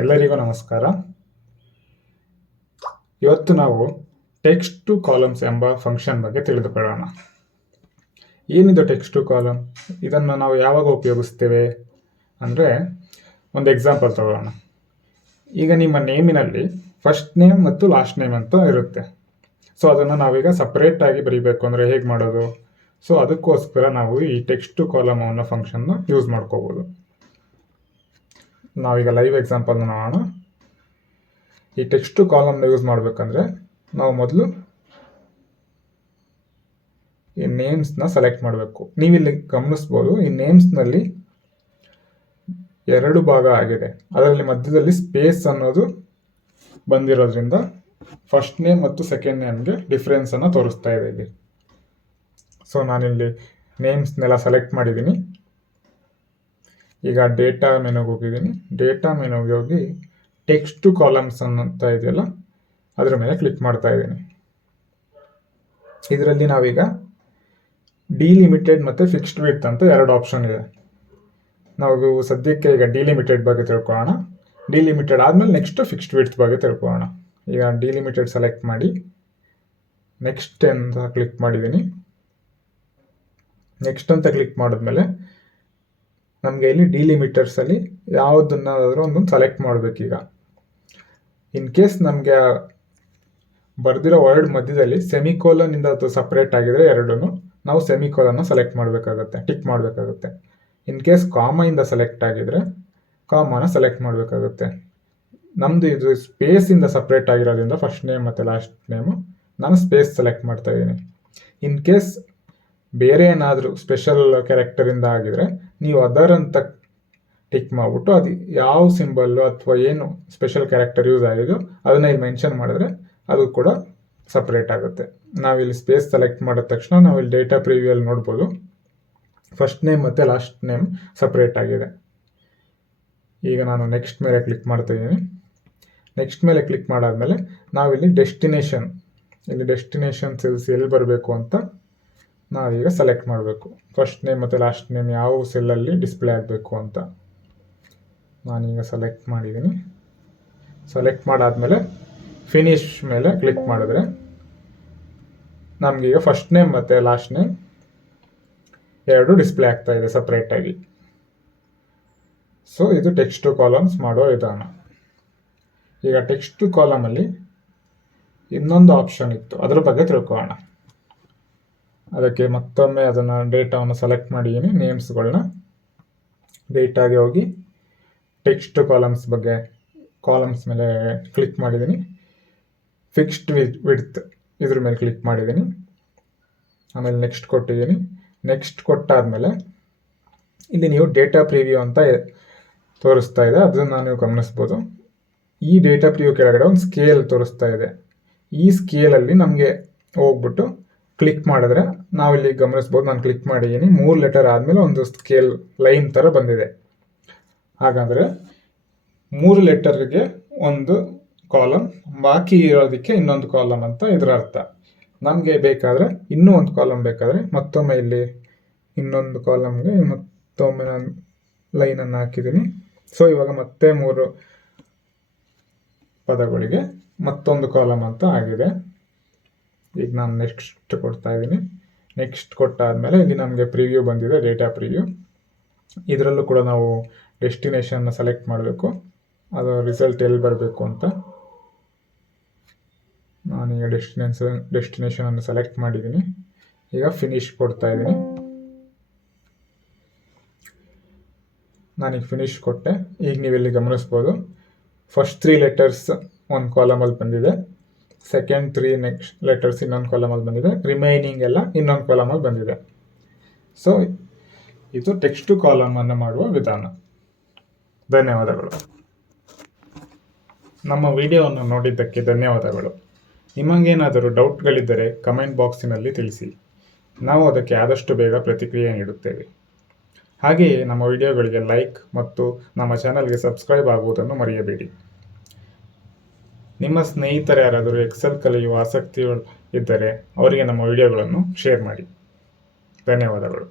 ಎಲ್ಲರಿಗೂ ನಮಸ್ಕಾರ. ಇವತ್ತು ನಾವು ಟೆಕ್ಸ್ಟ್ ಟು ಕಾಲಮ್ಸ್ ಎಂಬ ಫಂಕ್ಷನ್ ಬಗ್ಗೆ ತಿಳಿದುಕೊಳ್ಳೋಣ. ಏನಿದು ಟೆಕ್ಸ್ಟ್ ಟು ಕಾಲಮ್? ಇದನ್ನು ನಾವು ಯಾವಾಗ ಉಪಯೋಗಿಸ್ತೇವೆ ಅಂದರೆ, ಒಂದು ಎಕ್ಸಾಂಪಲ್ ತಗೊಳ್ಳೋಣ. ಈಗ ನಿಮ್ಮ ನೇಮಿನಲ್ಲಿ ಫಸ್ಟ್ ನೇಮ್ ಮತ್ತು ಲಾಸ್ಟ್ ನೇಮ್ ಅಂತ ಇರುತ್ತೆ. ಸೊ ಅದನ್ನು ನಾವೀಗ ಸಪ್ರೇಟಾಗಿ ಬರೀಬೇಕು ಅಂದರೆ ಹೇಗೆ ಮಾಡೋದು? ಸೊ ಅದಕ್ಕೋಸ್ಕರ ನಾವು ಈ ಟೆಕ್ಸ್ಟ್ ಟು ಕಾಲಮ್ ಅನ್ನೋ ಫಂಕ್ಷನ್ನ ಯೂಸ್ ಮಾಡ್ಕೋಬೋದು. ನಾವೀಗ ಲೈವ್ ಎಕ್ಸಾಂಪಲ್ನ ನೋಡೋಣ. ಈ ಟೆಕ್ಸ್ಟ್ ಟು ಕಾಲಮ್ನ ಯೂಸ್ ಮಾಡಬೇಕಂದ್ರೆ ನಾವು ಮೊದಲು ಈ ನೇಮ್ಸ್ನ ಸೆಲೆಕ್ಟ್ ಮಾಡಬೇಕು. ನೀವಿಲ್ಲಿ ಗಮನಿಸ್ಬೋದು, ಈ ನೇಮ್ಸ್ನಲ್ಲಿ 2 ಭಾಗ ಆಗಿದೆ. ಅದರಲ್ಲಿ ಮಧ್ಯದಲ್ಲಿ ಸ್ಪೇಸ್ ಅನ್ನೋದು ಬಂದಿರೋದ್ರಿಂದ ಫಸ್ಟ್ ನೇಮ್ ಮತ್ತು ಸೆಕೆಂಡ್ ನೇಮ್ಗೆ ಡಿಫ್ರೆನ್ಸನ್ನು ತೋರಿಸ್ತಾ ಇದೆ ಇಲ್ಲಿ. ಸೊ ನಾನಿಲ್ಲಿ ನೇಮ್ಸ್ನೆಲ್ಲ ಸೆಲೆಕ್ಟ್ ಮಾಡಿದ್ದೀನಿ. ಈಗ ಡೇಟಾ ಮೆನುಗೆ ಹೋಗಿದ್ದೀನಿ. ಡೇಟಾ ಮೆನುಗೆ ಹೋಗಿ ಟೆಕ್ಸ್ಟ್ ಟು ಕಾಲಮ್ಸ್ ಅಂತ ಇದೆಯಲ್ಲ, ಅದರ ಮೇಲೆ ಕ್ಲಿಕ್ ಮಾಡ್ತಾ ಇದ್ದೀನಿ. ಇದರಲ್ಲಿ ನಾವೀಗ ಡಿಲಿಮಿಟೆಡ್ ಮತ್ತು ಫಿಕ್ಸ್ಡ್ ವಿಡ್ತ್ ಅಂತ 2 ಆಪ್ಷನ್ ಇದೆ. ನಾವು ಸದ್ಯಕ್ಕೆ ಈಗ ಡಿಲಿಮಿಟೆಡ್ ಬಗ್ಗೆ ತಿಳ್ಕೊಳ್ಳೋಣ. ಡಿಲಿಮಿಟೆಡ್ ಆದಮೇಲೆ ನೆಕ್ಸ್ಟ್ ಫಿಕ್ಸ್ಡ್ ವಿಡ್ತ್ ಬಗ್ಗೆ ತಿಳ್ಕೊಳ್ಳೋಣ. ಈಗ ಡಿಲಿಮಿಟೆಡ್ ಸೆಲೆಕ್ಟ್ ಮಾಡಿ ನೆಕ್ಸ್ಟ್ ಅಂತ ಕ್ಲಿಕ್ ಮಾಡಿದ್ದೀನಿ. ನೆಕ್ಸ್ಟ್ ಅಂತ ಕ್ಲಿಕ್ ಮಾಡಿದ್ಮೇಲೆ ನಮಗೆ ಇಲ್ಲಿ ಡಿಲಿಮಿಟರ್ಸಲ್ಲಿ ಯಾವುದನ್ನಾದರೂ ಒಂದೊಂದು ಸೆಲೆಕ್ಟ್ ಮಾಡಬೇಕೀಗ. ಇನ್ ಕೇಸ್ ನಮಗೆ ಬರೆದಿರೋ ವರ್ಡ್ ಮಧ್ಯದಲ್ಲಿ ಸೆಮಿಕೋಲನಿಂದ ಅದು ಸಪ್ರೇಟ್ ಆಗಿದ್ರೆ ಎರಡೂ ನಾವು ಸೆಮಿಕೋಲನ್ನ ಸೆಲೆಕ್ಟ್ ಮಾಡಬೇಕಾಗುತ್ತೆ, ಟಿಕ್ ಮಾಡಬೇಕಾಗುತ್ತೆ. ಇನ್ ಕೇಸ್ ಕಾಮದಿಂದ ಸೆಲೆಕ್ಟ್ ಆಗಿದ್ರೆ ಕಾಮನ ಸೆಲೆಕ್ಟ್ ಮಾಡಬೇಕಾಗುತ್ತೆ. ನಮ್ಮದು ಇದು ಸ್ಪೇಸಿಂದ ಸಪ್ರೇಟ್ ಆಗಿರೋದ್ರಿಂದ ಫಸ್ಟ್ ನೇಮ್ ಮತ್ತು ಲಾಸ್ಟ್ ನೇಮು ನಾನು ಸ್ಪೇಸ್ ಸೆಲೆಕ್ಟ್ ಮಾಡ್ತಾ ಇದ್ದೀನಿ. ಇನ್ ಕೇಸ್ ಬೇರೆ ಏನಾದರೂ ಸ್ಪೆಷಲ್ ಕ್ಯಾರೆಕ್ಟರಿಂದ ಆಗಿದ್ರೆ ನೀವು ಅದರ್ ಅಂತ ಟಿಕ್ ಮಾಡಿಬಿಟ್ಟು ಅದು ಯಾವ ಸಿಂಬಲ್ಲು ಅಥವಾ ಏನು ಸ್ಪೆಷಲ್ ಕ್ಯಾರೆಕ್ಟರ್ ಯೂಸ್ ಆಗಿದೆಯೋ ಅದನ್ನ ಇಲ್ಲಿ ಮೆನ್ಷನ್ ಮಾಡಿದ್ರೆ ಅದು ಕೂಡ ಸಪ್ರೇಟ್ ಆಗುತ್ತೆ. ನಾವಿಲ್ಲಿ ಸ್ಪೇಸ್ ಸೆಲೆಕ್ಟ್ ಮಾಡಿದ ತಕ್ಷಣ ನಾವಿಲ್ಲಿ ಡೇಟಾ ಪ್ರಿವ್ಯೂಯಲ್ಲಿ ನೋಡ್ಬೋದು ಫಸ್ಟ್ ನೇಮ್ ಮತ್ತು ಲಾಸ್ಟ್ ನೇಮ್ ಸಪ್ರೇಟ್ ಆಗಿದೆ. ಈಗ ನಾನು ನೆಕ್ಸ್ಟ್ ಮೇಲೆ ಕ್ಲಿಕ್ ಮಾಡ್ತಾ ಇದ್ದೀನಿ. ನೆಕ್ಸ್ಟ್ ಮೇಲೆ ಕ್ಲಿಕ್ ಮಾಡಾದ್ಮೇಲೆ ನಾವಿಲ್ಲಿ ಡೆಸ್ಟಿನೇಷನ್ ಸೆಲ್ಸ್ ಎಲ್ಲಿ ಬರಬೇಕು ಅಂತ ನಾವೀಗ ಸೆಲೆಕ್ಟ್ ಮಾಡಬೇಕು. ಫಸ್ಟ್ ನೇಮ್ ಮತ್ತು ಲಾಸ್ಟ್ ನೇಮ್ ಯಾವ ಸೆಲ್ಲಲ್ಲಿ ಡಿಸ್ಪ್ಲೇ ಆಗಬೇಕು ಅಂತ ನಾನೀಗ ಸೆಲೆಕ್ಟ್ ಮಾಡಿದ್ದೀನಿ. ಸೆಲೆಕ್ಟ್ ಮಾಡಾದ್ಮೇಲೆ ಫಿನಿಶ್ ಮೇಲೆ ಕ್ಲಿಕ್ ಮಾಡಿದ್ರೆ ನಮಗೀಗ ಫಸ್ಟ್ ನೇಮ್ ಮತ್ತು ಲಾಸ್ಟ್ ನೇಮ್ 2 ಡಿಸ್ಪ್ಲೇ ಆಗ್ತಾ ಇದೆ ಸಪ್ರೇಟಾಗಿ. ಸೊ ಇದು ಟೆಕ್ಸ್ಟ್ ಟು ಕಾಲಮ್ಸ್ ಮಾಡೋ ವಿಧಾನ. ಈಗ ಟೆಕ್ಸ್ಟ್ ಟು ಕಾಲಮಲ್ಲಿ ಇನ್ನೊಂದು ಆಪ್ಷನ್ ಇತ್ತು, ಅದರ ಬಗ್ಗೆ ತಿಳ್ಕೊಳ್ಳೋಣ. ಅದಕ್ಕೆ ಮತ್ತೊಮ್ಮೆ ಅದನ್ನು ಡೇಟಾವನ್ನು ಸೆಲೆಕ್ಟ್ ಮಾಡಿದ್ದೀನಿ. ನೇಮ್ಸ್ಗಳನ್ನ ಡೇಟಾಗೆ ಹೋಗಿ ಟೆಕ್ಸ್ಟ್ ಟು ಕಾಲಮ್ಸ್ ಮೇಲೆ ಕ್ಲಿಕ್ ಮಾಡಿದ್ದೀನಿ. ಫಿಕ್ಸ್ಡ್ ವಿಡ್ತ್ ಇದ್ರ ಮೇಲೆ ಕ್ಲಿಕ್ ಮಾಡಿದ್ದೀನಿ. ಆಮೇಲೆ ನೆಕ್ಸ್ಟ್ ಕೊಟ್ಟಿದ್ದೀನಿ. ನೆಕ್ಸ್ಟ್ ಕೊಟ್ಟಾದಮೇಲೆ ಇಲ್ಲಿ ನೀವು ಡೇಟಾ ಪ್ರಿವ್ಯೂ ಅಂತ ತೋರಿಸ್ತಾ ಇದೆ, ಅದನ್ನು ನೀವು ಗಮನಿಸ್ಬೋದು. ಈ ಡೇಟಾ ಪ್ರಿವ್ಯೂ ಕೆಳಗಡೆ ಒಂದು ಸ್ಕೇಲ್ ತೋರಿಸ್ತಾ ಇದೆ. ಈ ಸ್ಕೇಲಲ್ಲಿ ನಮಗೆ ಹೋಗ್ಬಿಟ್ಟು ಕ್ಲಿಕ್ ಮಾಡಿದ್ರೆ ನಾವಿಲ್ಲಿ ಗಮನಿಸ್ಬೋದು, ನಾನು ಕ್ಲಿಕ್ ಮಾಡಿದ್ದೀನಿ. 3 ಲೆಟರ್ ಆದಮೇಲೆ ಒಂದು ಸ್ಕೇಲ್ ಲೈನ್ ಥರ ಬಂದಿದೆ. ಹಾಗಾದರೆ 3 ಲೆಟರ್ಗೆ ಒಂದು ಕಾಲಮ್, ಬಾಕಿ ಇರೋದಕ್ಕೆ ಇನ್ನೊಂದು ಕಾಲಮ್ ಅಂತ ಇದರ ಅರ್ಥ. ನಮಗೆ ಬೇಕಾದರೆ ಇನ್ನೂ ಒಂದು ಕಾಲಮ್ ಬೇಕಾದರೆ ಮತ್ತೊಮ್ಮೆ ಇಲ್ಲಿ ಇನ್ನೊಂದು ಕಾಲಮ್ಗೆ ಮತ್ತೊಮ್ಮೆ ನಾನು ಲೈನನ್ನು ಹಾಕಿದ್ದೀನಿ. ಸೊ ಇವಾಗ ಮತ್ತೆ 3 ಪದಗಳಿಗೆ ಮತ್ತೊಂದು ಕಾಲಮ್ ಅಂತ ಆಗಿದೆ. ಈಗ ನಾನು ನೆಕ್ಸ್ಟ್ ಕೊಡ್ತಾ ಇದ್ದೀನಿ. ನೆಕ್ಸ್ಟ್ ಕೊಟ್ಟಾದಮೇಲೆ ಇಲ್ಲಿ ನಮಗೆ ಪ್ರಿವ್ಯೂ ಬಂದಿದೆ, ಡೇಟಾ ಪ್ರಿವ್ಯೂ. ಇದರಲ್ಲೂ ಕೂಡ ನಾವು ಡೆಸ್ಟಿನೇಷನ್ನ ಸೆಲೆಕ್ಟ್ ಮಾಡಬೇಕು, ಅದು ರಿಸಲ್ಟ್ ಎಲ್ಲಿ ಬರಬೇಕು ಅಂತ. ನಾನೀಗ ಡೆಸ್ಟಿನೇಷನನ್ನು ಸೆಲೆಕ್ಟ್ ಮಾಡಿದ್ದೀನಿ. ಈಗ ಫಿನಿಶ್ ಕೊಡ್ತಾ ಇದ್ದೀನಿ. ನಾನೀಗ ಫಿನಿಶ್ ಕೊಟ್ಟೆ. ಈಗ ನೀವಿಲ್ಲಿ ಗಮನಿಸ್ಬೋದು, ಫಸ್ಟ್ 3 ಲೆಟರ್ಸ್ ಒಂದು ಕಾಲಮಲ್ಲಿ ಬಂದಿದೆ, ಸೆಕೆಂಡ್ 3 ನೆಕ್ಸ್ಟ್ ಲೆಟರ್ಸ್ ಇನ್ನೊಂದು ಕಾಲಮಲ್ಲಿ ಬಂದಿದೆ, ರಿಮೈನಿಂಗ್ ಎಲ್ಲ ಇನ್ನೊಂದು ಕಾಲಮಲ್ಲಿ ಬಂದಿದೆ. ಸೊ ಇದು ಟೆಕ್ಸ್ಟ್ ಟು ಕಾಲಮನ್ನು ಮಾಡುವ ವಿಧಾನ. ಧನ್ಯವಾದಗಳು. ನಮ್ಮ ವಿಡಿಯೋವನ್ನು ನೋಡಿದ್ದಕ್ಕೆ ಧನ್ಯವಾದಗಳು. ನಿಮಗೇನಾದರೂ ಡೌಟ್ಗಳಿದ್ದರೆ ಕಮೆಂಟ್ ಬಾಕ್ಸಿನಲ್ಲಿ ತಿಳಿಸಿ, ನಾವು ಅದಕ್ಕೆ ಆದಷ್ಟು ಬೇಗ ಪ್ರತಿಕ್ರಿಯೆ ನೀಡುತ್ತೇವೆ. ಹಾಗೆಯೇ ನಮ್ಮ ವಿಡಿಯೋಗಳಿಗೆ ಲೈಕ್ ಮತ್ತು ನಮ್ಮ ಚಾನಲ್ಗೆ ಸಬ್ಸ್ಕ್ರೈಬ್ ಆಗುವುದನ್ನು ಮರೆಯಬೇಡಿ. ನಿಮ್ಮ ಸ್ನೇಹಿತರು ಯಾರಾದರೂ ಎಕ್ಸೆಲ್ ಕಲಿಯುವ ಆಸಕ್ತಿ ಇದ್ದರೆ ಅವರಿಗೆ ನಮ್ಮ ವಿಡಿಯೋಗಳನ್ನು ಶೇರ್ ಮಾಡಿ. ಧನ್ಯವಾದಗಳು.